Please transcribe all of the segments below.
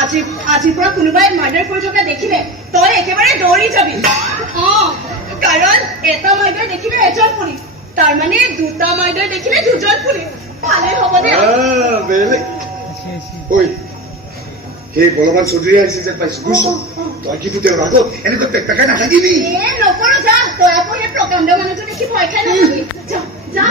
আজিৰ পৰা কোনোবাই মাৰ্ডাৰ কৰি থকা দেখিলে তই একেবাৰে দৌৰি যাবি কাৰণ এটা মাৰ্ডাৰ দেখিলে এজন পুলিচ তাৰমানে দুটা মাৰ্ডাৰ দেখিলে দুজন পুলিচ ভালে হ'ব দে সেই বলৱান চৌধুৰী আহিছে যে পাইছো বুজিছ তই কিন্তু তেওঁৰ আগত এনেকৈ পেকপেকাই নাথাকিবি নকৰো যা তই আকৌ সেই প্ৰকাণ্ড মানুহটো দেখি ভয় খাই নাথাকিবি যা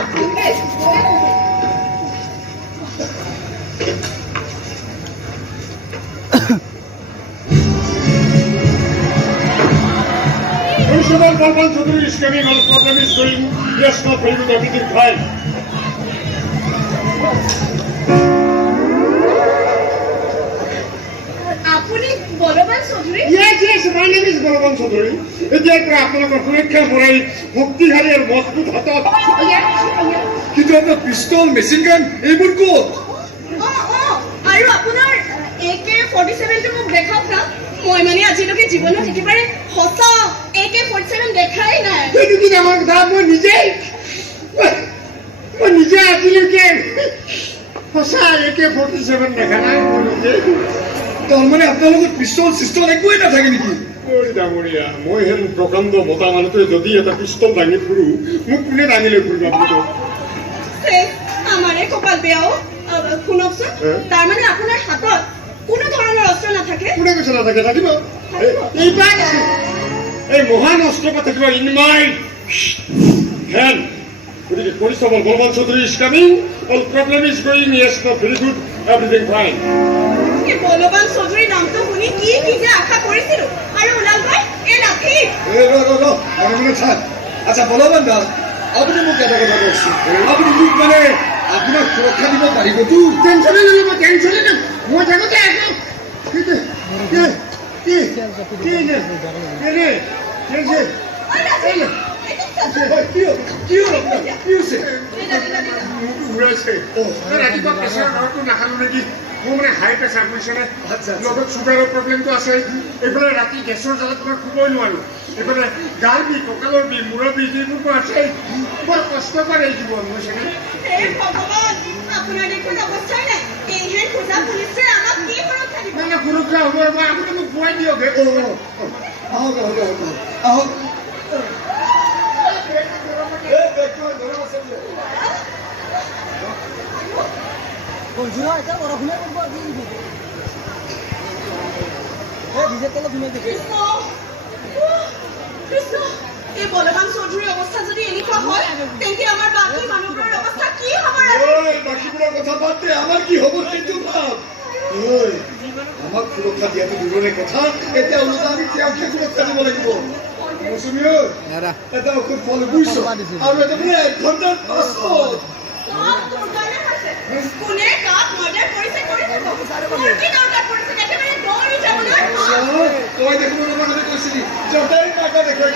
Balaban Choudhury is coming. All problem is going. Yes, not very good. Everything fine. Apuni Balaban Choudhury? Yes. My name is Balaban Choudhury. It's like আপনার পরীক্ষা করাই শক্তিশালী আর মজবুত হাতত কিন্তু আপনার পিস্তল মেশিন গান এইবোৰ ক'ত আৰু আপোনাৰ AK-47 টো মোক দেখাওক না মই মানে আজিলৈকে জীৱনত একেবাৰে সঁচা AK-47 দেখাই নাই এইটো কি আমাৰ কথা মই নিজে আজিলৈকে সঁচা AK-47 দেখা নাই মই নিজে তাৰমানে আপোনাৰ লগত পিস্তল চিষ্টল একোৱেই নাথাকে নেকি ঐ ডাঙৰীয়া মই হেন প্ৰকাণ্ড মতা মানুহটোৱে যদি এটা পিস্তল দাঙি ফুৰো মোক কোনে দাঙিলে ফুৰিব আপুনি আমাৰে কপাল বেয়াও শুনকচোন তাৰমানে আপোনাৰ হাতত কোনো ধৰণৰ অস্ত্ৰ নাথাকে কোনে কৈছে নাথাকে থাকিব এই মহান অস্ত্ৰটা থাকিব ইন মাই হেণ্ড গতিকে পৰিশ্ৰমৰ Balwan Choudhury is coming all problem is going yes not very good everything fine Balwan চৌধুৰীৰ নামটো শুনি কি যে আশা কৰিছিলো আৰু ওলাল গৈ এই লাঠি মনে চাই আচ্ছা বলৱান দা আপুনি মোক এটা কথা কওকচোন আপুনি মোক মানে আপোনাক সুৰক্ষা দিব পাৰিবতো টেনশ্যনে নল'ব মই থাকোঁতে ৰাতিপুৱা প্ৰেছাৰ ঘৰটো নাখালো নেকি মোৰ মানে হাই প্ৰেছাৰ বুজিছেনে লগত চুগাৰৰ প্ৰব্লেমটো আছে এইফালে ৰাতি গেছৰ জ্বালাত মই শুবই নোৱাৰো এইফালে গাৰ বিষ কঁকালৰ বিষ মূৰৰ বিষ এইবোৰ আছে বৰ কষ্ট কৰে এই জীৱন বুজিছেনে সুৰক্ষা হ'ব আপুনি মোক পোৱাই দিয়ক আহক এই বলৱান চৌধুৰীৰ অৱস্থা যদি এনেকুৱা হয় তেন্তে আমাৰ বাকী মানুহবোৰৰ অৱস্থা কি হ'ব বাকীবোৰৰ কথা বাদ দে আমাৰ কি হ'ব সেইটো ভাব আমাক সুৰক্ষা দিয়াটো দূৰৰে কথা এতিয়া ওলোটা আমি তেওঁকে সুৰক্ষা দিব লাগিব এটা ঔষধ ফল বুজিছ আৰু এটা বোলে 1 ঘণ্টাৰ পাছত কোনে কাক মাৰ্ডাৰ কৰিছে কি দৰকাৰ পৰিছে একেবাৰে দৌৰি যাব তই দেখিব লগা হ'লে কৈছিলি য'তেই কাকা দেখুৱাই